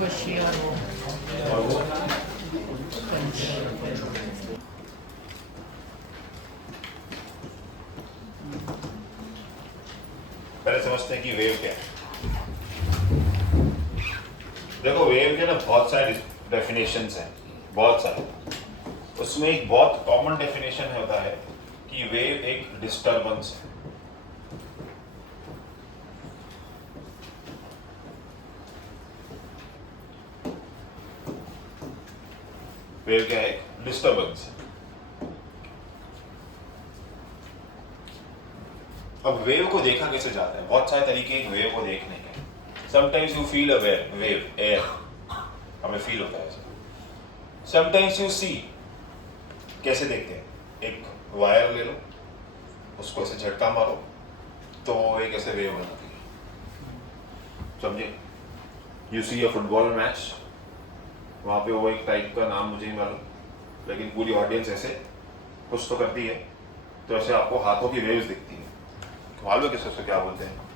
खुशी और वो और वो पहले समझते हैं कि वेव क्या है। देखो वेव के ना बहुत सारे डेफिनेशंस हैं, बहुत सारे। उसमें एक बहुत कॉमन डेफिनेशन होता है कि वेव एक डिस्टरबेंस है। वेव क्या है? एक डिस्टरबेंस है। अब वेव को देखा कैसे जाता है? बहुत सारे तरीके हैं वेव को देखने के। Sometimes you feel a wave, air हमें फील होता है ऐसा। समटाइम्स यू सी, कैसे देखते हैं? एक वायर ले लो, उसको ऐसे झटका मारो तो एक ऐसे वेव बनती है, समझे? You see a football match, वहां पे वो एक टाइप का नाम मुझे नहीं मालूम, लेकिन पूरी ऑडियंस ऐसे कुछ तो करती है, तो ऐसे आपको हाथों की वेव्स दिखती है। मालूम है किस उसको क्या बोलते हैं?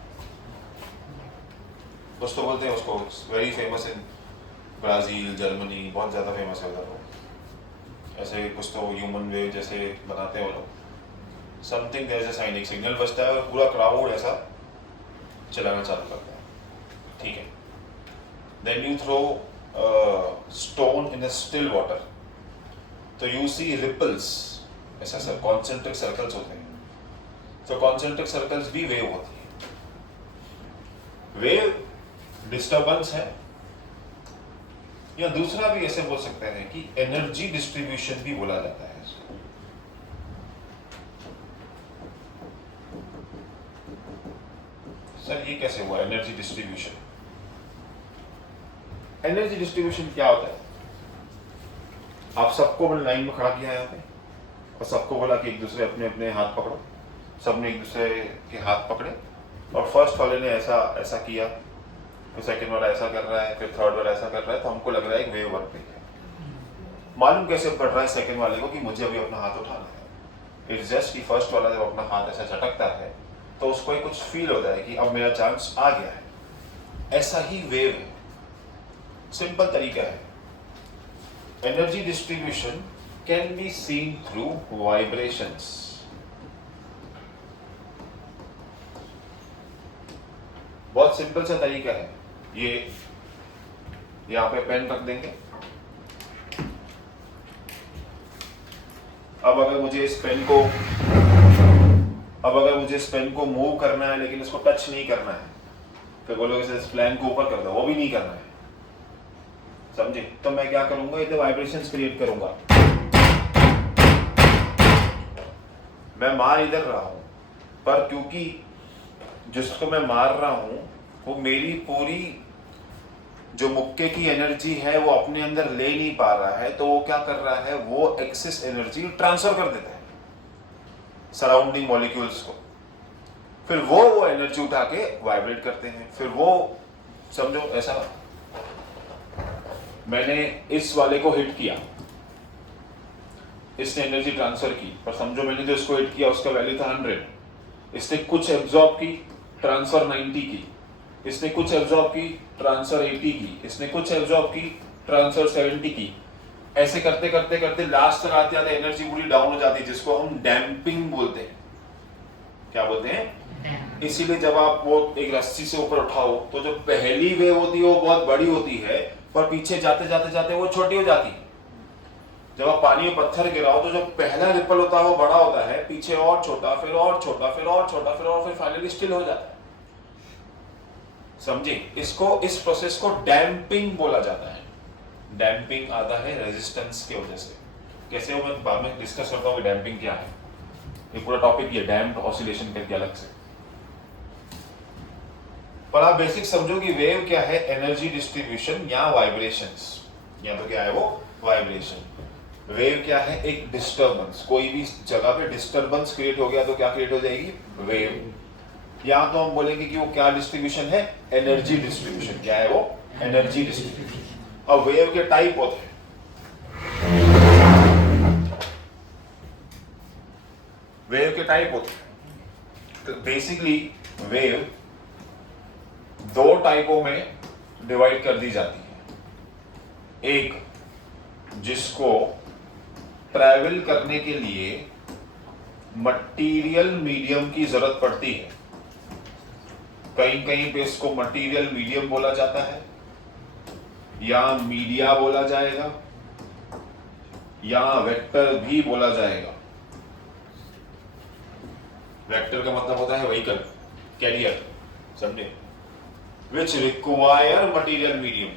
कुछ तो बोलते हैं उसको, very famous in Brazil, Germany, बहुत ज़्यादा फेमस है उधर वो। ऐसे कुछ तो ह्यूमन वेव जैसे बनाते हैं वो लोग। Something there is a sign, एक सिग्नल बजता है और पूरा क्राउड ऐसा चलाना चालू करता है, ठीक है? Then you throw stone in a still water, तो यू सी रिपल्स, ऐसा सर कॉन्सेंट्रिक सर्कल्स होते हैं। तो कॉन्सेंट्रिक सर्कल्स भी वेव होती है। वेव डिस्टर्बेंस है, या दूसरा भी ऐसे बोल सकते हैं कि एनर्जी डिस्ट्रीब्यूशन भी बोला जाता है इसको। सर ये कैसे हुआ एनर्जी डिस्ट्रीब्यूशन? एनर्जी डिस्ट्रीब्यूशन क्या होता है? आप सबको मैंने लाइन में खड़ा किया यहाँ पे और सबको बोला कि एक दूसरे अपने अपने हाथ पकड़ो। सबने एक दूसरे के हाथ पकड़े और फर्स्ट वाले ने ऐसा ऐसा किया, फिर सेकंड वाला ऐसा कर रहा है, फिर थर्ड वाला ऐसा कर रहा है, तो हमको लग रहा है एक वेव बन रही है। मालूम कैसे पड़ रहा है सेकंड वाले को कि मुझे अभी अपना हाथ उठाना है? इट्स जस्ट कि फर्स्ट वाला जब अपना हाथ ऐसा झटकता है तो उसको एक कुछ फील होता है कि अब मेरा चांस आ गया है। ऐसा ही वेव है, सिंपल तरीका है। Energy distribution can be seen through vibrations. बहुत सिंपल सा तरीका है ये। यहाँ पे पेन रख देंगे। अब अगर मुझे इस पेन को मूव करना है लेकिन इसको टच नहीं करना है, फिर बोलोगे इस प्लेन को ऊपर कर दो, वो भी नहीं करना है, समझे? तो मैं क्या करूंगा, इधर वाइब्रेशंस क्रिएट करूंगा। मैं मार इधर रहा हूं, पर क्योंकि जिसको मैं मार रहा हूं वो मेरी पूरी जो मुक्के की एनर्जी है वो अपने अंदर ले नहीं पा रहा है, तो वो क्या कर रहा है, वो एक्सेस एनर्जी ट्रांसफर कर देता है सराउंडिंग मॉलिक्यूल्स को। फिर वो एनर्जी उठा के वाइब्रेट करते हैं। फिर वो समझो ऐसा, मैंने इस वाले को हिट किया, इसने एनर्जी ट्रांसफर की, पर समझो मैंने जो इसको हिट किया उसका वैल्यू था 100, इसने कुछ एब्जॉर्ब की, ट्रांसफर 90 की, इसने कुछ एब्जॉर्ब की, ट्रांसफर 80 की, इसने कुछ एब्जॉर्ब की, ट्रांसफर 70 की। ऐसे करते करते करते लास्ट तक आते आते एनर्जी पूरी डाउन हो जाती है, जिसको हम डैम्पिंग बोलते हैं। क्या बोलते हैं? इसीलिए जब आप वो एक रस्सी से ऊपर उठाओ तो जो पहली वेव होती है वो बहुत बड़ी होती है, पर पीछे जाते जाते जाते वो छोटी हो जाती है। जब आप पानी में पत्थर गिराओ तो जो पहला रिपल होता है वो बड़ा होता है, पीछे और छोटा, फिर और छोटा, फिर और छोटा, फिर फाइनली स्टिल हो जाता है। समझे? इसको, इस प्रोसेस को डैम्पिंग बोला जाता है। डैम्पिंग आता है रेजिस्टेंस की वजह से। कैसे वो मैं बाद में डिस्कस करता हूँ कि डैम्पिंग क्या है। ये पूरा टॉपिक ये डैम्प्ड ऑसिलेशन करके अलग से। पर आप बेसिक समझो कि वेव क्या है, एनर्जी डिस्ट्रीब्यूशन या वाइब्रेशंस, या तो क्या है वो वाइब्रेशन। वेव क्या है, एक डिस्टर्बेंस। कोई भी जगह पे डिस्टर्बेंस क्रिएट हो गया तो क्या क्रिएट हो जाएगी, वेव। या तो हम बोलेंगे कि वो क्या डिस्ट्रीब्यूशन है, एनर्जी डिस्ट्रीब्यूशन। क्या है वो, एनर्जी डिस्ट्रीब्यूशन। अब वेव के टाइप होते हैं। वेव के टाइप होते हैं। तो बेसिकली वेव दो टाइपों में डिवाइड कर दी जाती है। एक जिसको ट्रैवल करने के लिए मटीरियल मीडियम की जरूरत पड़ती है। कहीं कहीं पे इसको मटीरियल मीडियम बोला जाता है, या मीडिया बोला जाएगा, या वेक्टर भी बोला जाएगा। वेक्टर का मतलब होता है व्हीकल, कैरियर, समझे? Which require material medium,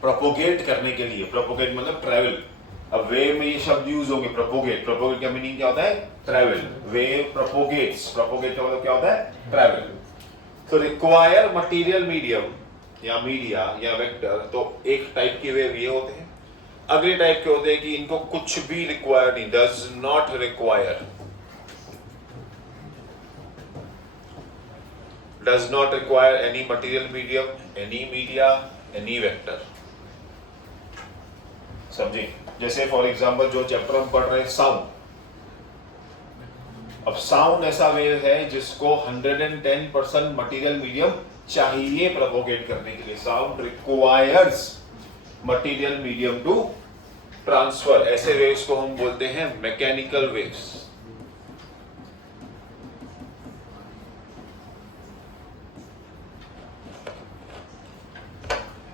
propagate करने के लिए। प्रोपोगेट मतलब ट्रैवल। अब वेव में ये शब्द यूज होंगे, प्रोपोगेट। प्रोपोगेट का मीनिंग क्या होता है? ट्रैवल। वेव प्रोपोगेट्स, प्रोपोगेट का मतलब क्या होता है? ट्रैवल। तो रिक्वायर मटीरियल मीडियम या मीडिया या वेक्टर, तो एक टाइप के वेव ये होते हैं। अगले टाइप के होते हैं कि इनको कुछ भी रिक्वायर नहीं, does not require, does not require any material medium, any media, any vector. समझे? जैसे फॉर एग्जांपल जो चैप्टर हम पढ़ रहे हैं साउंड। अब साउंड ऐसा वेव है जिसको 110% मटीरियल मीडियम चाहिए प्रोपोगेट करने के लिए। Sound requires material medium to transfer. ऐसे वेव्स को हम बोलते हैं मैकेनिकल वेव्स।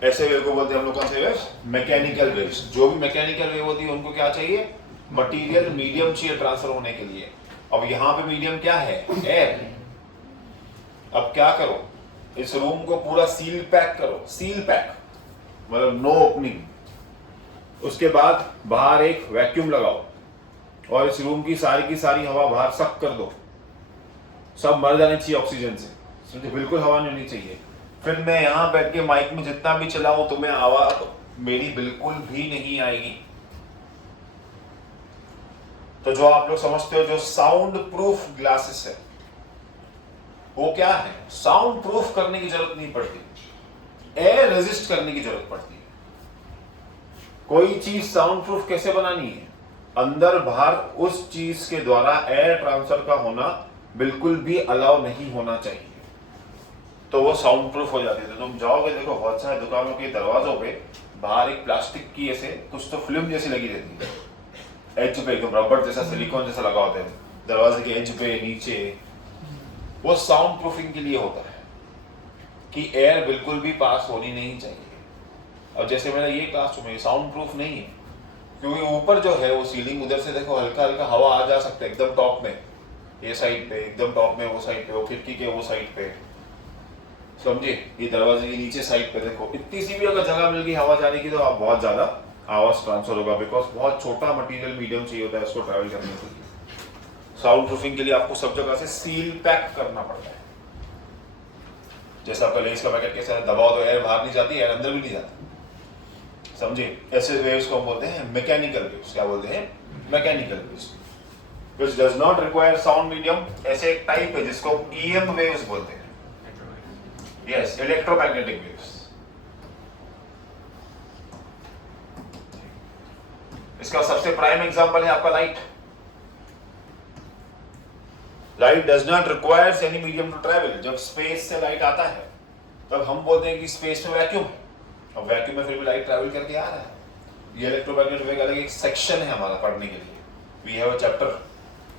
ऐसे वेव को बोलते हैं हम लोग कौन से वेव्स? Mechanical waves. जो भी मैकेनिकल वेव होती है उनको क्या चाहिए? मटीरियल मीडियम चाहिए ट्रांसफर होने के लिए। अब यहां पे मीडियम क्या है? एयर। अब क्या करो, इस रूम को पूरा सील पैक करो। सील पैक मतलब नो ओपनिंग। उसके बाद बाहर एक वैक्यूम लगाओ और इस रूम की सारी हवा बाहर सक कर दो। सब मर जाने चाहिए ऑक्सीजन से, समझे? बिल्कुल हवा नहीं होनी चाहिए। फिर मैं यहां बैठ के माइक में जितना भी चलाऊं तुम्हें आवाज मेरी बिल्कुल भी नहीं आएगी। तो जो आप लोग समझते हो जो साउंड प्रूफ ग्लासेस है वो क्या है? साउंड प्रूफ करने की जरूरत नहीं पड़ती, एयर रेजिस्ट करने की जरूरत पड़ती है। कोई चीज साउंड प्रूफ कैसे बनानी है? अंदर बाहर उस चीज के द्वारा एयर ट्रांसफर का होना बिल्कुल भी अलाउ नहीं होना चाहिए, तो वो साउंड प्रूफ हो जाती है। तो तुम जाओगे देखो बहुत सारे दुकानों के दरवाजों पे बाहर एक प्लास्टिक की ऐसे कुछ तो फिल्म जैसी लगी रहती है, एज पे एकदम रबड़ जैसा, सिलिकॉन जैसा लगा होता है दरवाजे के एज पे नीचे। वो साउंड प्रूफिंग के लिए होता है कि एयर बिल्कुल भी पास होनी नहीं चाहिए। अब जैसे मेरा ये क्लासरूम है, साउंड प्रूफ नहीं है क्योंकि ऊपर जो है वो सीलिंग, उधर से देखो हल्का हल्का हवा आ जा सकता है एकदम टॉप में, ये साइड पे एकदम टॉप में, वो साइड पे, वो खिड़की के वो साइड पे, समझे? ये दरवाजे के नीचे साइड पे देखो, इतनी सी भी अगर जगह मिल गई हवा जाने की तो आप बहुत ज्यादा आवाज ट्रांसफर होगा, बिकॉज बहुत छोटा मटेरियल मीडियम चाहिए होता है उसको ट्रैवल करने के लिए। साउंड प्रूफिंग के लिए आपको सब जगह से सील पैक करना पड़ता है। जैसे आपका लेस का पैकेट कैसे दबाओ तो एयर बाहर नहीं जाती, एयर अंदर भी नहीं जाती, समझे? ऐसे वेव्स को हम बोलते हैं मैकेनिकल वेव्स। क्या बोलते हैं? Mechanical waves which does not require sound medium. ऐसे एक टाइप है जिसको ईएम वेव्स बोलते हैं। Yes, electromagnetic waves. इसका सबसे प्राइम एग्जांपल है आपका light. Light does not requires any medium to travel. जब स्पेस से लाइट आता है तब हम बोलते हैं कि स्पेस में वैक्यूम है, अब वैक्यूम में फिर भी लाइट ट्रैवल करके आ रहा है। ये इलेक्ट्रोमैग्नेटिक वेव अलग एक सेक्शन है हमारा पढ़ने के लिए। वी हैव अ चैप्टर,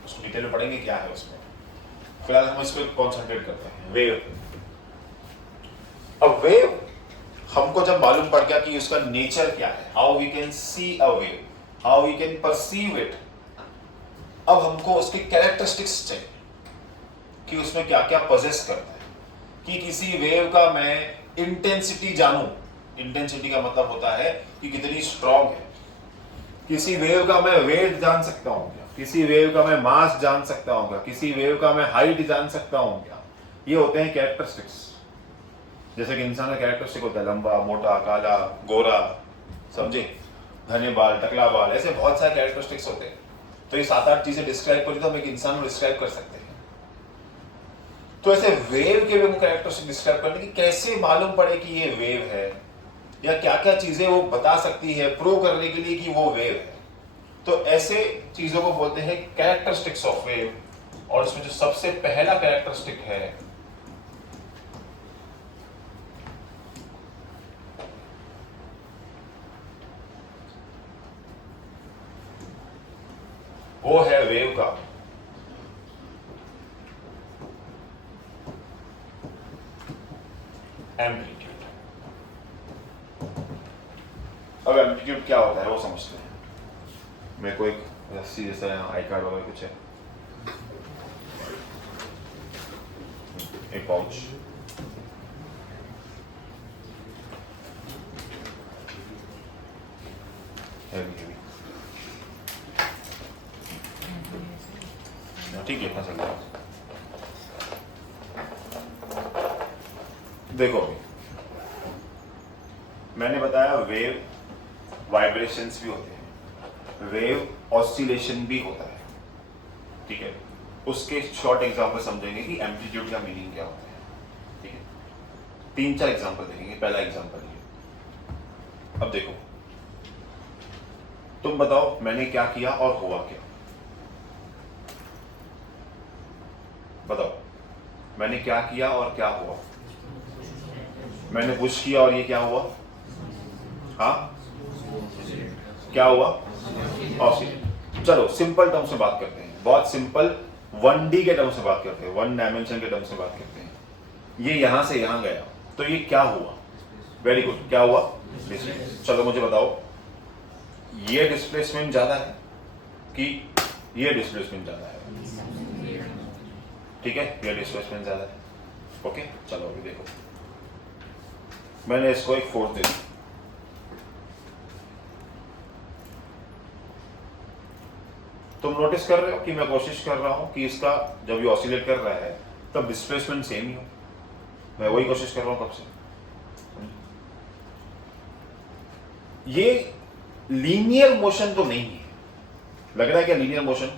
उसको डिटेल में पढ़ेंगे क्या है उसमें। फिलहाल हम इस पर कॉन्सेंट्रेट करते हैं, वेव। अब वेव हमको जब मालूम पड़ गया कि उसका नेचर क्या है, how we can see a wave, how we can perceive it, अब हमको उसकी कैरेक्टरिस्टिक्स चाहिए कि उसमें क्या क्या पोजेस करता है। कि किसी वेव का मैं इंटेंसिटी जानूं, इंटेंसिटी का मतलब होता है कि कितनी स्ट्रॉन्ग है। किसी वेव का मैं वेट जान सकता हूं क्या? किसी वेव का मैं मास जान सकता हूं क्या? किसी वेव का मैं हाइट जान सकता हूं क्या? ये होते हैं कैरेक्टरिस्टिक्स। जैसे कि इंसान का कैरेक्टरिस्टिक होता है लंबा, मोटा, काला, गोरा, समझे? घने बाल, टकला बाल, ऐसे बहुत सारे कैरेक्टरिस्टिक्स होते हैं। तो ये 7-8 चीजें डिस्क्राइब करी तो हम एक इंसान को डिस्क्राइब कर सकते हैं। तो ऐसे वेव के भी कैरेक्टरिस्टिक डिस्क्राइब करने की कैसे मालूम पड़े कि ये वेव है, या क्या क्या चीजें वो बता सकती है प्रूव करने के लिए कि वो वेव है। तो ऐसे चीजों को बोलते हैं कैरेक्टरिस्टिक्स ऑफ वेव। और इसमें जो सबसे पहला कैरेक्टरिस्टिक है वो है वेव का एम्पलीट्यूड। अब एम्पलीट्यूड क्या होता है वो समझते हैं। मेरे को एक रस्सी जैसा आई कार्ड वगैरह कुछ है, एक पाउच, ठीक है, इतना चल रहा है। देखो मैंने बताया वेव वाइब्रेशंस भी होते हैं, वेव ऑसिलेशन भी होता है, ठीक है। उसके शॉर्ट एग्जांपल समझेंगे कि एम्पलीट्यूड का मीनिंग क्या होता है, ठीक है। 3-4 एग्जांपल देखेंगे। पहला एग्जांपल ये, अब देखो तुम बताओ मैंने क्या किया और हुआ क्या। बताओ मैंने क्या किया और क्या हुआ। मैंने पुश किया और ये क्या हुआ, हाँ क्या हुआ, ऑसिलेट। चलो सिंपल टर्म्स में बात करते हैं, बहुत सिंपल 1D के टर्म्स में बात करते हैं, 1 डायमेंशन के टर्म्स में बात करते हैं। ये यहां से यहां गया तो ये क्या हुआ, वेरी गुड, क्या हुआ, डिस्प्लेसमेंट। चलो मुझे बताओ ये डिस्प्लेसमेंट ज्यादा है कि ये डिस्प्लेसमेंट ज्यादा है, ठीक है, ये डिस्प्लेसमेंट ज्यादा है, ओके। चलो अभी देखो मैंने इसको एक फोर्स दे दी, तुम नोटिस कर रहे हो कि मैं कोशिश कर रहा हूं कि इसका जब ये ऑसिलेट कर रहा है तब डिस्प्लेसमेंट सेम ही हो, मैं वही कोशिश कर रहा हूं कब से। ये लीनियर मोशन तो नहीं है, लग रहा है क्या लीनियर मोशन,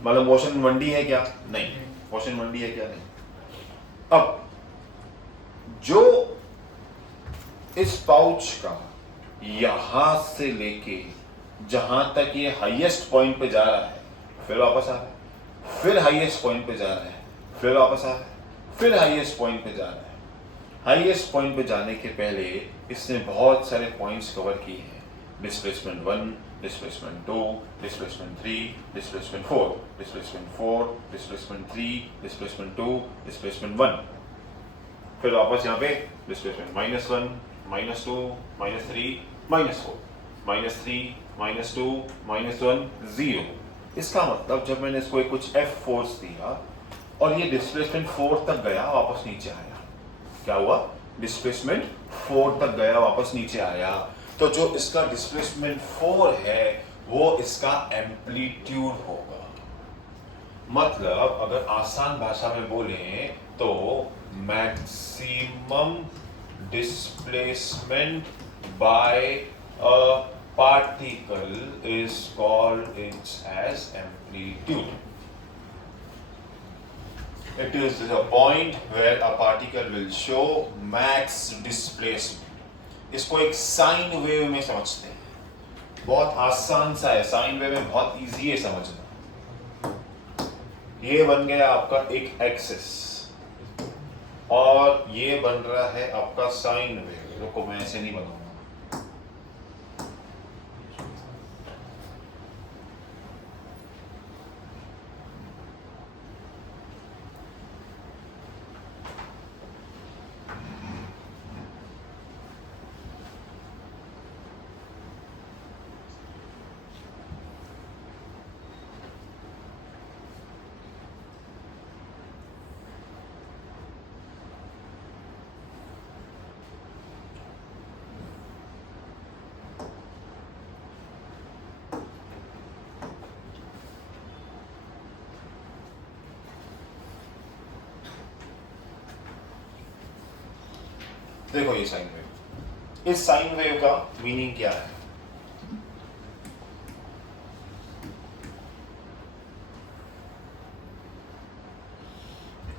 मतलब मोशन 1D है क्या, नहीं, मोशन 1D है क्या, नहीं। अब जो इस पाउच का यहां से लेके जहां तक ये हाईएस्ट पॉइंट पे जा रहा है, फिर वापस आ रहा है, फिर हाईएस्ट पॉइंट पे जा रहा है, फिर वापस आ रहा है, फिर हाईएस्ट पॉइंट पे जा रहा है। हाईएस्ट पॉइंट पे जाने के पहले इसने बहुत सारे पॉइंट्स कवर किए हैं, displacement 1, displacement 2, displacement 3, displacement 4, displacement 4, displacement 3, displacement 2, डिस्प्लेसमेट 1, फिर वापस यहाँ पे डिस्प्लेसमेंट -1, -2, -3, -4, -3, -2, -1, 0। इसका मतलब जब मैंने इसको एक कुछ F फोर्स दिया और ये डिस्प्लेसमेंट 4 तक गया वापस नीचे आया, क्या हुआ, डिस्प्लेसमेंट 4 तक गया वापस नीचे आया, तो जो इसका डिस्प्लेसमेंट 4 है वो इसका एम्पलीट्यूड होगा। मतलब अगर आसान भाषा में बोले तो maximum displacement bye a particle is called it as amplitude. It is the point where a particle will show max displacement. इसको एक साइन वेव में समझते हैं, बहुत आसान सा है, साइन वेव में बहुत इजी है समझना। ये बन गया आपका एक एक्सिस और ये बन रहा है आपका साइन वेव। रुको मैं ऐसे नहीं बनाऊंगा, देखो ये साइन वेव, इस साइन वेव का मीनिंग क्या है,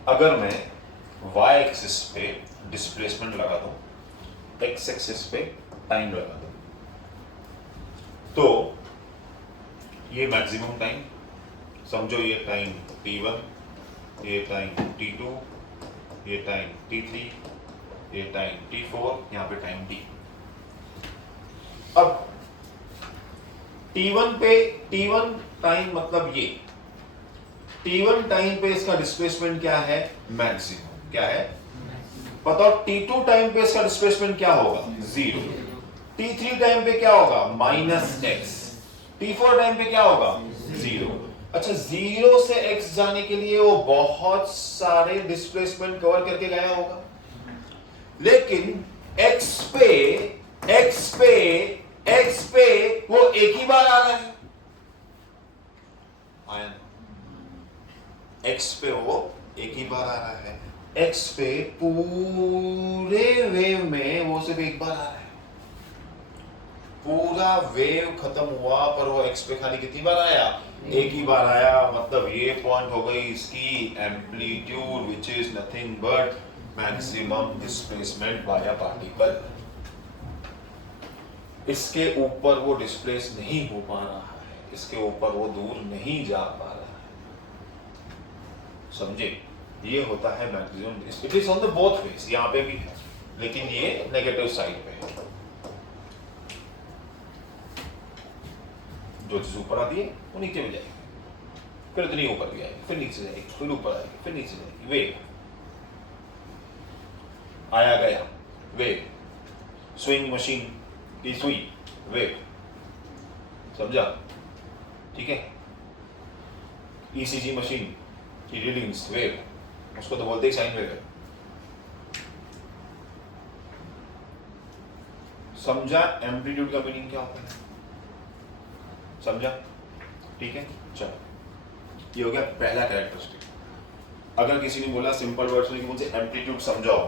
अगर मैं y एक्सिस पे डिस्प्लेसमेंट लगा दूं, x एक्सिस पे टाइम लगा दूं, तो ये मैक्सिमम टाइम समझो, ये टाइम t1, ये टाइम t2, ये टाइम t3, ये टाइम t4, यहां पे टाइम t। अब t1 पे t1 टाइम मतलब ये t1 टाइम पे इसका डिस्प्लेसमेंट क्या है, मैक्सिमम क्या है बताओ। t2 टाइम पे इसका डिस्प्लेसमेंट क्या होगा, 0। t3 टाइम पे क्या होगा, -x। t4 टाइम पे क्या होगा, 0। अच्छा 0 से x जाने के लिए वो बहुत सारे डिस्प्लेसमेंट कवर करके गया होगा, लेकिन x पे वो एक ही बार आ रहा है, आया x पे वो एक ही बार आ रहा है, x पे पूरे वेव में वो सिर्फ एक बार आ रहा है। पूरा वेव खत्म हुआ पर वो x पे खाली कितनी बार आया, एक ही बार आया। मतलब ये पॉइंट हो गई इसकी amplitude which is nothing but maximum displacement bye particle. इसके ऊपर वो डिस्प्लेस नहीं हो पा रहा है, इसके ऊपर वो दूर नहीं जा पा रहा है, समझे। ये होता है maximum, it is on the both ways, यहां पे भी है लेकिन ये नेगेटिव साइड पे है। जो चीज ऊपर आती है वो नीचे भी जाएगी, फिर इतनी ऊपर भी आएगी, फिर नीचे जाएगी, फिर ऊपर आएगी, फिर नीचे जाएगी। वेव आया गया, वेव स्विंग मशीन की सुई, वेव, समझा, ठीक है। ईसीजी मशीन की रीडिंग्स, वेव, उसको तो बोलते ही साइन वेव है, समझा। एम्पलीट्यूड का मीनिंग क्या होता है, समझा, ठीक है। चलो ये हो गया पहला कैरेक्टरिस्टिक। अगर किसी ने बोला सिंपल वर्ड्स में कि मुझे एम्पलीट्यूड समझाओ,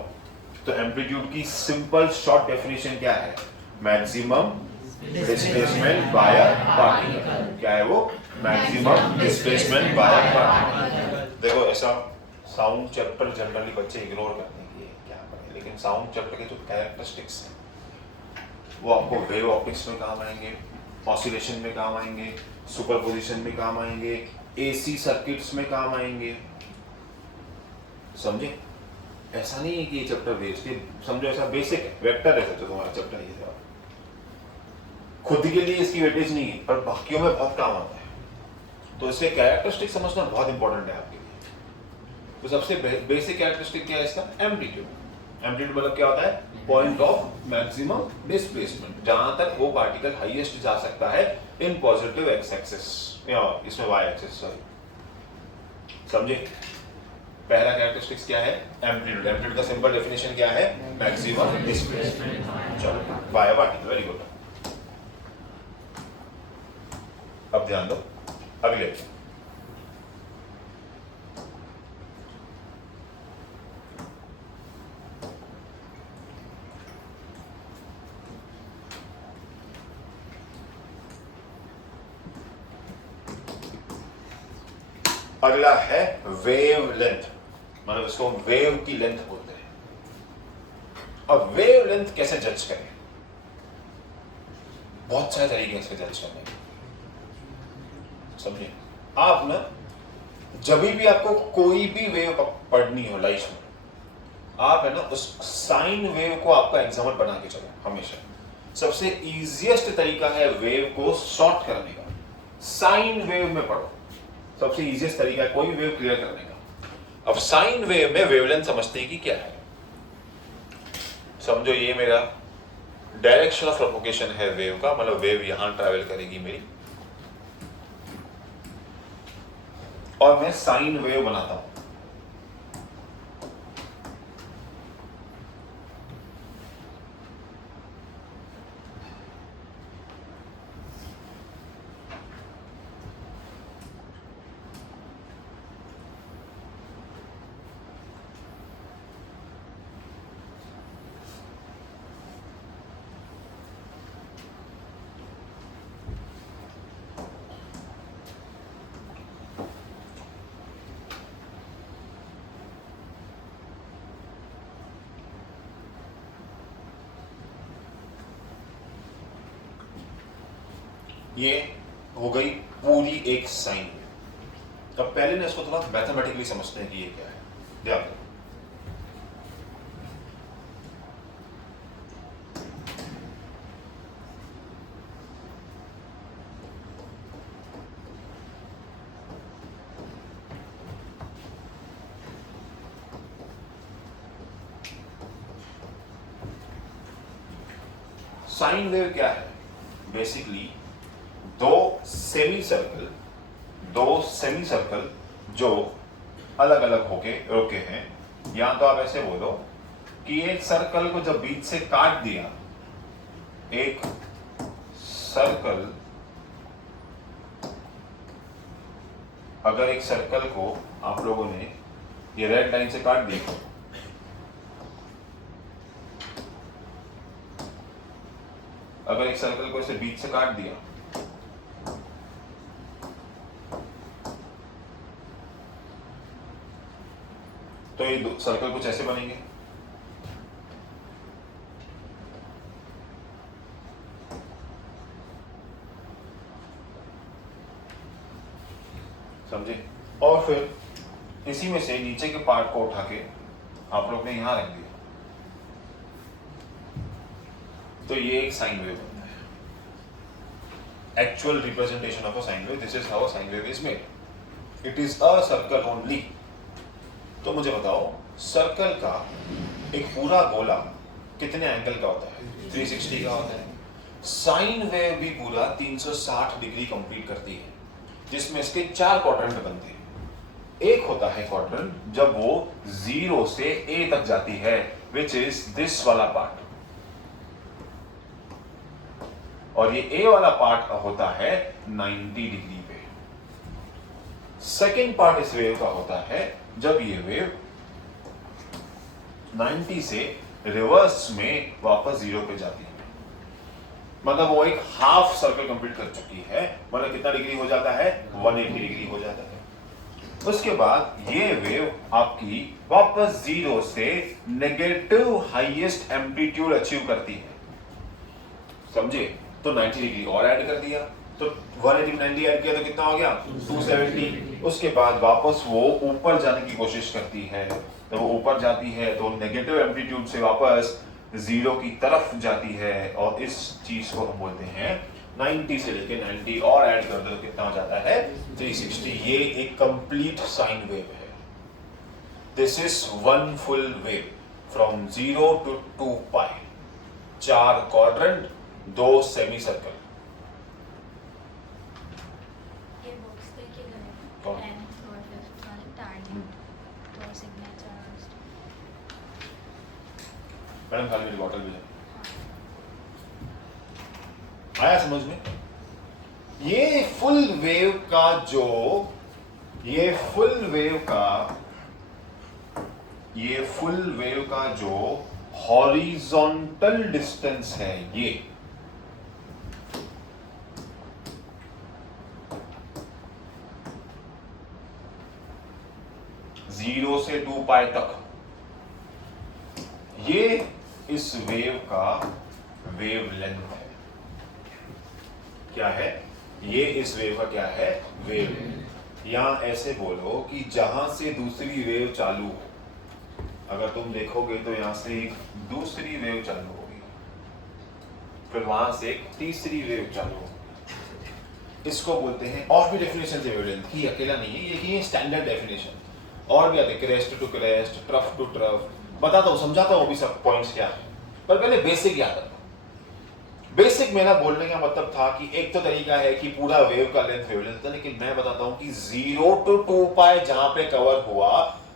तो एम्पलीट्यूड की सिंपल शॉर्ट डेफिनेशन क्या है, मैक्सिमम डिस्प्लेसमेंट बाय पार्टिकल। क्या है वो, मैक्सिमम डिस्प्लेसमेंट बाय पार्टिकल। देखो ऐसा साउंड चैप्टर जनरली बच्चे इग्नोर करने के लिए क्या करें, लेकिन साउंड चैप्टर के जो कैरेक्टरिस्टिक्स हैं वो आपको वेव ऑप्टिक्स में काम आएंगे, ऑसिलेशन में काम आएंगे, सुपरपोजिशन में काम आएंगे, एसी सर्किट्स में काम आएंगे, समझे। ऐसा नहीं है कि ये चैप्टर वेस्ट है, समझो ऐसा बेसिक है, वेक्टर है तो तुम्हारा चैप्टर ये है। खुद के लिए इसकी वेटेज नहीं है पर बाकियों में बहुत काम आता है, तो इसके कैरेक्टरिस्टिक समझना बहुत इंपॉर्टेंट है आपके लिए। तो सबसे बेसिक कैरेक्टरिस्टिक क्या है इसका, एम्पलीट्यूड। एम्पलीट्यूड मतलब क्या होता है, पॉइंट ऑफ मैक्सिमम डिस्प्लेसमेंट, जहां तक वो पार्टिकल हाईएस्ट जा सकता है इन पॉजिटिव एक्स एक्सिस, इसमें वाई एक्सिस, सॉरी, समझे। पहला कैरेक्टरिस्टिक्स क्या है, एम्पलीट्यूड। एम्पलीट्यूड का सिंपल डेफिनेशन क्या है, मैक्सिमम डिस्प्लेसमेंट। चलो बाय पार्टिकल, वेरी गुड। अब ध्यान दो अगले, अगला है वेव लेंथ, मतलब इसको वेव की लेंथ बोलते हैं। अब वेव लेंथ कैसे जज करें, बहुत सारे तरीके हैं इसके जज करने के, समझिए। आप ना जब भी आपको कोई भी वेव पढ़नी हो लाइफ में, आप है ना उस साइन वेव को आपका एग्जाम्पल बना के चलो हमेशा। सबसे इजीएस्ट तरीका है वेव को सॉर्ट करने का, साइन वेव में पढ़ो, सबसे इजीएस्ट तरीका है कोई भी वेव क्लियर करने का। अब साइन वेव में वेवलेंथ समझते कि क्या है, समझो ये मेरा डायरेक्शन ऑफ प्रोपगेशन है वेव का, मतलब वेव यहां ट्रैवल करेगी मेरी, और मैं साइन वेव बनाता हूं। ये हो गई पूरी एक साइन वेव। अब पहले ना इसको थोड़ा मैथमेटिकली समझते हैं कि ये क्या है, ध्यान दो। साइन वेव क्या है? बेसिकली दो सेमी सर्कल जो अलग अलग होके रुके हैं, या तो आप ऐसे बोलो कि एक सर्कल को जब बीच से काट दिया, एक सर्कल, अगर एक सर्कल को आप लोगों ने ये रेड लाइन से काट दिया, अगर एक सर्कल को इसे बीच से काट दिया तो ये सर्कल कुछ ऐसे बनेंगे। समझे? और फिर इसी में से नीचे के पार्ट को उठा के आप लोग ने यहां रख दिया, तो ये एक साइन वेव बनता है। Actual representation of a sine wave, this is how a sine wave is made. It is a circle only. तो मुझे बताओ, सर्कल का एक पूरा गोला कितने एंगल का होता है? 360 का होता है। साइन वेव भी पूरा 360 डिग्री कंप्लीट करती है, जिसमें इसके 4 क्वाड्रेंट बनते हैं। एक होता है क्वाड्रेंट जब वो 0 से A तक जाती है, विच इज दिस वाला पार्ट, और ये A वाला पार्ट होता है 90 डिग्री पे। सेकेंड पार्ट इस वेव का होता है जब ये वेव 90 से रिवर्स में वापस 0 पे जाती है, मतलब वो एक हाफ सर्कल कंप्लीट कर चुकी है। मतलब कितना डिग्री हो जाता है? 180 डिग्री हो जाता है। उसके बाद ये वेव आपकी वापस 0 से नेगेटिव हाईएस्ट एम्पलीट्यूड अचीव करती है। समझे? तो 90 डिग्री और ऐड कर दिया, तो 180 90 ऐड किया तो कितना हो गया? 270। उसके बाद वापस वो ऊपर जाने की कोशिश करती है। तो वो ऊपर जाती है तो नेगेटिव एम्पलीट्यूड से वापस 0 की तरफ जाती है, और इस चीज को हम बोलते हैं 90 से लेके 90 और ऐड कर दो तो कितना हो जाता है? 360। ये एक कंप्लीट साइन वेव है। This is one full wave from 0 to 2 pi. 4 quadrant, 2 semi circle. ये बुक्स देखिए गए कौन? 10th और 5th वाले टारगेट तो सिग्नेचर। मैडम खाली मेरी बॉटल भी है। आया समझ में? ये फुल वेव का जो हॉरिजॉन्टल डिस्टेंस है, ये 0 से 2 पाई तक, ये इस वेव का वेव लेंथ है। क्या है? ये इस वेव का क्या है? Wave length. या ऐसे बोलो कि जहां से दूसरी वेव चालू हो, अगर तुम देखोगे तो यहां से एक दूसरी वेव चालू होगी, फिर वहां से एक तीसरी वेव चालू होगी। इसको बोलते हैं, और भी डेफिनेशन है वेवलेंथ की, अकेला नहीं है ये स्टैंडर्ड डेफिनेशन। और भी आते, crest to crest, trough to trough. बताता हूं, समझाता हूं अभी सब पॉइंट्स क्या है, पर पहले बेसिक याद रखो। बेसिक मेरा बोलने का मतलब था कि एक तो तरीका है कि पूरा वेव का लेंथ वेवलेंथ है, लेकिन मैं बताता हूं कि 0 to 2 पाई जहां पे कवर हुआ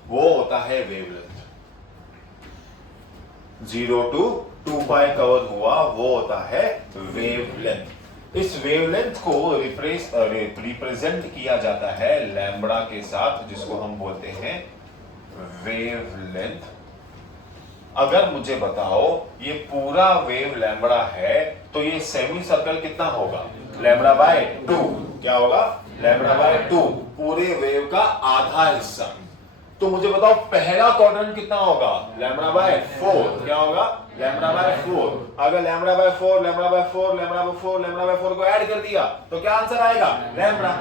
वो होता है वेवलेंथ। 0 to 2 पाई कवर हुआ वो होता है वेवलेंथ। इस वेवलेंथ को रिप्रेजेंट किया जाता है लैम्बडा के साथ, जिसको हम बोलते हैं वेवलेंथ। अगर मुझे बताओ ये पूरा वेव लैम्बडा है तो ये सेमी सर्कल कितना होगा? Lambda by 2। क्या होगा? लैम्बडा बाय 2, पूरे वेव का आधा हिस्सा। तो मुझे बताओ पहला क्वाड्रेंट कितना होगा? Lambda by 4। क्या होगा? Lambda by 4। अगर lambda by 4, lambda by 4, lambda by 4, lambda by 4 को ऐड कर दिया तो क्या आंसर आएगा? लैम्बडा।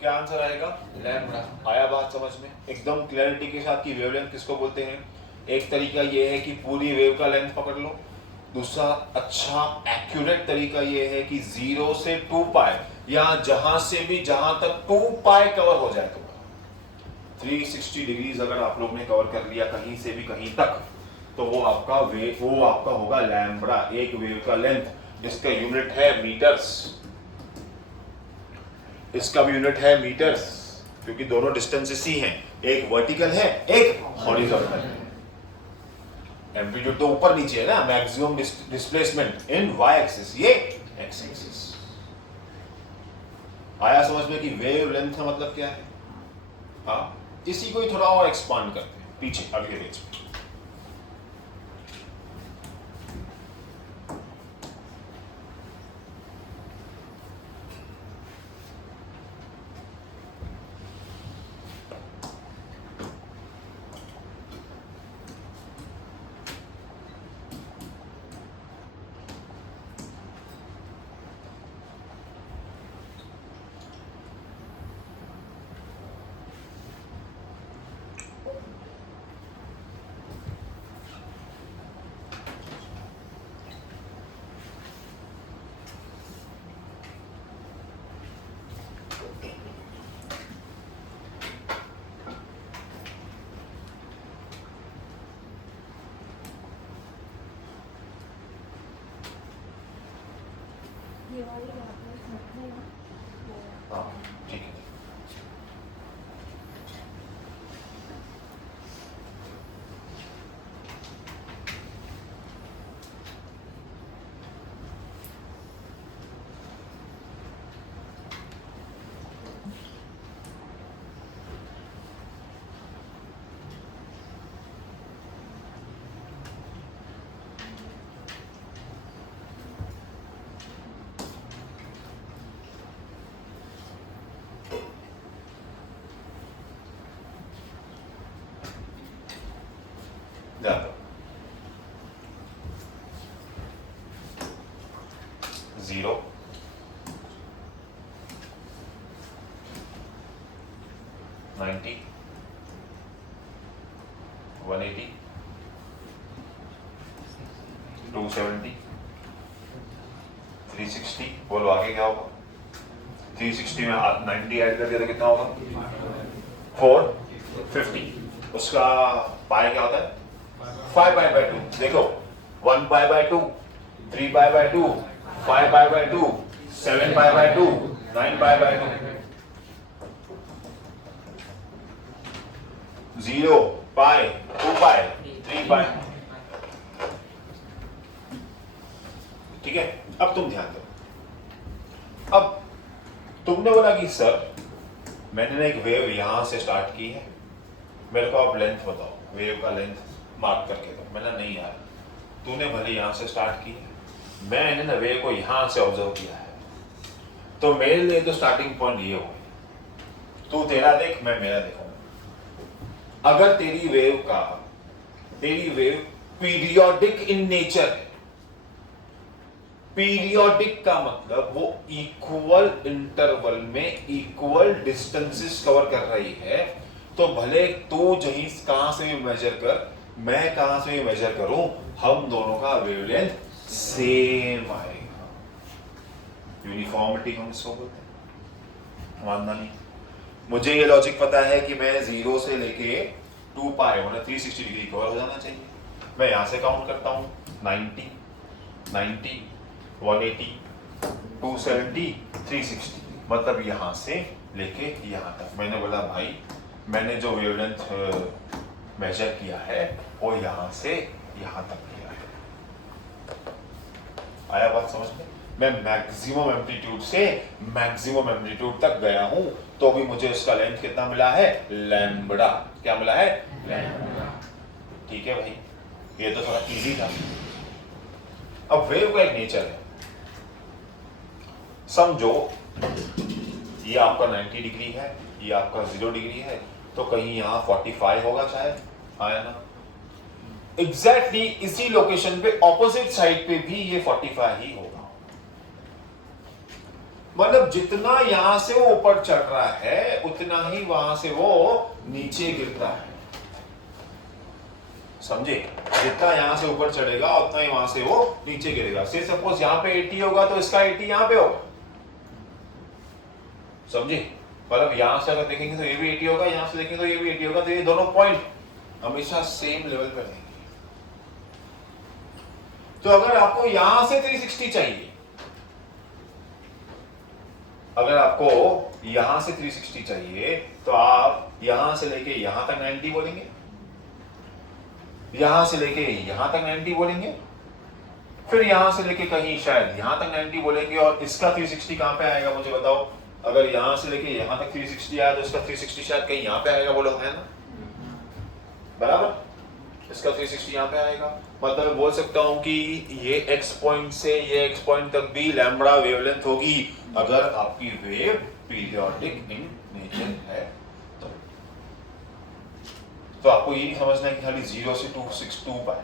क्या आंसर आएगा? लैम्बडा। आया बात समझ में? एकदम क्लैरिटी के साथ कि वेवलेंथ किसको बोलते हैं। एक तरीका ये है कि पूरी वेव का लेंथ पकड़ लो। दूसरा अच्छा एक्यूरेट तरीका ये है कि 0 से 2 पाई, या जहां से भी जहां तक 2 पाई कवर हो जाए तो 360 डिग्रीज अगर आप लोग ने कवर कर लिया कहीं से भी कहीं तक, तो वो आपका होगा लैम्ब्डा, एक वेव का लेंथ। इसका यूनिट है मीटर्स, इसका भी यूनिट है मीटर्स, क्योंकि दोनों डिस्टेंसेस ही हैं, एक वर्टिकल है एक हॉरिजॉन्टल है। एम्पलीट्यूड तो ऊपर नीचे है ना, maximum displacement in Y axis, ये एक्स एक्सिस। आया समझ में कि वेव लेंथ का मतलब क्या है? हाँ, इसी को ही थोड़ा और एक्सपांड करते हैं पीछे अगले पेज में। ये वाली बात है, समझ में ना। हाँ ठीक है। ध्यान दो, 0 90 180 270 360। बोलो आगे क्या होगा? 360 में 90 ऐड कर दिया तो कितना होगा? 450। उसका पाई क्या होता है? 5 पाई बाय 2। देखो 1 pi by 2, 3 pi by 2, 5 pi by 2, 7 pi by 2, 9 pi by 2। 0 पाई, 2 पाई, 3 पाई। ठीक है, अब तुम ध्यान दो। अब तुमने बोला कि सर मैंने ना एक वेव यहां से स्टार्ट की है, मेरे को आप लेंथ बताओ, वेव का लेंथ मार्क करके दो। मैंने नहीं यार, तूने भले यहां से स्टार्ट की है, मैंने ना वेव को यहां से ऑब्जर्व किया है, तो मेरे लिए तो स्टार्टिंग पॉइंट ये हो, तू तेरा देख मैं मेरा देखूंगा। अगर तेरी वेव पीरियोडिक इन नेचर है, पीरियोडिक का मतलब वो इक्वल इंटरवल में इक्वल डिस्टेंसेस कवर कर रही है, तो भले तू जहीं कहां से भी मेजर कर, मैं कहां से भी मेजर करूं, हम दोनों का वेवलेंथ सेम आएगा। यूनिफॉर्मिटी हम इसको बोलते हैं। मानना नहीं, मुझे ये लॉजिक पता है कि मैं 0 से लेके 2 पाई मतलब 360 डिग्री कवर हो जाना चाहिए। मैं यहां से काउंट करता हूं 90 90 180 270 360, मतलब यहां से लेके यहां तक। मैंने बोला भाई मैंने जो वेवलेंथ मेजर किया है वो यहां से यहां तक किया है। आया बात समझ में? मैं मैक्सिमम एम्पलीट्यूड से मैक्सिमम एम्पलीट्यूड तक गया हूं, तो भी मुझे उसका लेंथ कितना मिला है? लैम्ब्डा। क्या मिला है? लैम्ब्डा। ठीक है भाई, ये तो थोड़ा इजी था। अब वेव का एक नेचर है, समझो ये आपका 90 डिग्री है, ये आपका 0 डिग्री है, तो कहीं यहां 45 होगा शायद। आया ना? एग्जैक्टली इसी लोकेशन पे ऑपोजिट साइड पे भी ये 45 ही होगा। मतलब जितना यहां से वो ऊपर चढ़ रहा है उतना ही वहां से वो नीचे गिरता है। समझे? जितना यहां से ऊपर चढ़ेगा उतना ही वहां से वो नीचे गिरेगा। से सपोज यहां पे 80 होगा तो इसका 80 यहां पे होगा। समझे? मतलब यहां से अगर देखेंगे तो ये भी 80 होगा, यहां से देखेंगे तो ये भी 80 होगा, तो ये दोनों पॉइंट हमेशा सेम लेवल पे रहेंगे। तो अगर आपको यहां से 360 चाहिए, अगर आपको यहां से 360 चाहिए तो आप यहां से लेके यहां तक 90 बोलेंगे, यहां से लेके यहां तक 90 बोलेंगे, फिर यहां से लेके कहीं शायद यहां तक 90 बोलेंगे, और इसका 360 कहां पे आएगा मुझे बताओ? अगर यहां से लेके यहां तक 360 आया तो इसका 360 शायद कहीं यहां पे आएगा, बोलो है ना? बराबर, इसका 360 यहां पे आएगा। मतलब मैं बोल सकता हूं कि ये x पॉइंट से ये x पॉइंट तक भी लैम्बडा वेवलेंथ होगी, अगर आपकी वेव पीरियोडिक इन नेचर है तो आपको ये नहीं समझना है कि खाली 0 से 262 पाए,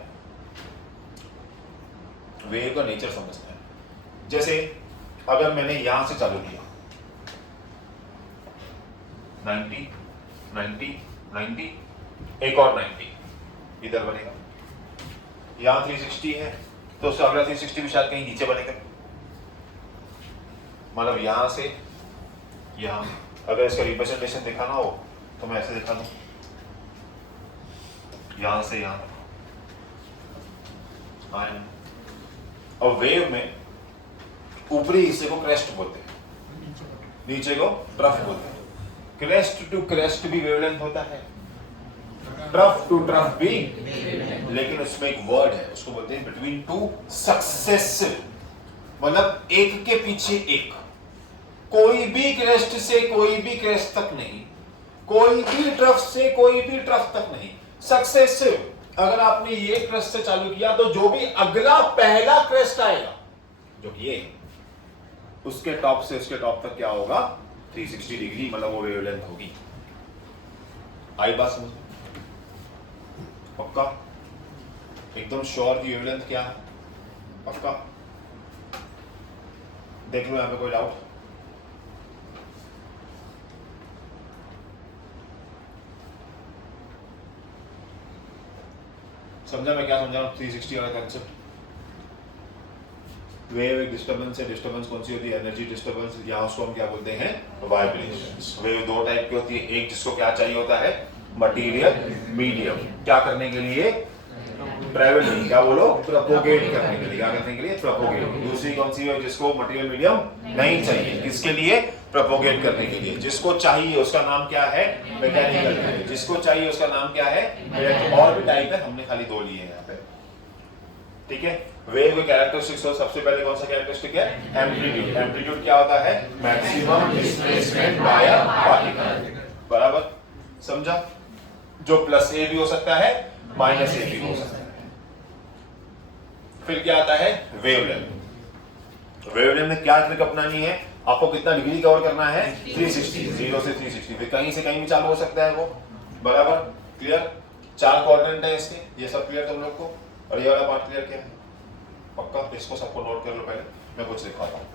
वेव का नेचर समझना है। जैसे अगर मैंने यहां से चालू किया 90 90 90, एक और 90 इधर बनेगा, यहां 360 है तो उससे अगला 360 भी शायद कहीं नीचे बनेगा। मतलब यहां से यहां, अगर इसका रिप्रेजेंटेशन दिखाना हो तो मैं ऐसे दिखा दूं, यहां से यहां आए। और वेव में ऊपरी हिस्से को क्रेस्ट बोलते हैं, नीचे को ट्रफ बोलते हैं। क्रेस्ट टू क्रेस्ट भी वेवलेंथ होता है, ट्रफ टू ट्रफ भी, लेकिन उसमें एक वर्ड है, उसको बोलते हैं बिटवीन टू सक्सेसिव, मतलब एक के पीछे एक, कोई भी क्रेस्ट से कोई भी क्रेस्ट तक नहीं, कोई भी ट्रफ से कोई भी ट्रफ तक नहीं, सक्सेसिव। अगर आपने ये क्रेस्ट से चालू किया तो जो भी अगला पहला क्रेस्ट आएगा, जो ये उसके टॉप से उसके टॉप तक क्या होगा? 360 डिग्री, मतलब वो वेवलेंथ होगी। आई बात समझ? पक्का? एकदम श्योर की वेवलेंथ क्या है? पक्का? देख लो यहां पे कोई डाउट? समझा मैं क्या समझा रहा हूं? 360 वाला कंसेप्ट। वेव एक डिस्टर्बेंस है, डिस्टर्बेंस कौन सी होती है? एनर्जी डिस्टर्बेंस, या उसको हम क्या बोलते हैं? वाइब्रेशंस। वेव दो टाइप की होती है, एक जिसको क्या चाहिए होता है? मटीरियल मीडियम, क्या करने के लिए? ट्रैवल नहीं, क्या बोलो? प्रोपोगेट करने के लिए, क्या करने के लिए? प्रोपोगेट। दूसरी कौन सी है जिसको मटीरियल मीडियम नहीं चाहिए? किसके लिए? प्रोपोगेट करने के लिए। जिसको चाहिए उसका नाम क्या है? मैकेनिकल। जिसको चाहिए उसका नाम क्या है? और भी टाइप है, हमने खाली दो लिए हैं यहाँ पे, ठीक है? वेव के कैरेक्टरिस्टिक्स हो, सबसे पहले कौन सा कैरेक्टरिस्टिक है? एम्पलीट्यूड। एम्पलीट्यूड क्या होता है? Maximum displacement bye a particle. बराबर समझा? जो प्लस ए भी हो सकता है, माइनस ए भी हो सकता है। फिर क्या आता है? वेवलेंथ। वेवलेंथ में क्या ट्रिक अपनानी है? आपको कितना डिग्री कवर करना है? 360, 0 से 360। फिर कहीं से कहीं भी चालू हो सकता है वो, बराबर? क्लियर? 4 क्वाड्रेंट है इसके, ये सब क्लियर तुम लोग को? और ये वाला पार्ट क्लियर क्या है? पक्का? इसको सबको नोट कर लो, पहले मैं कुछ दिखाता हूं।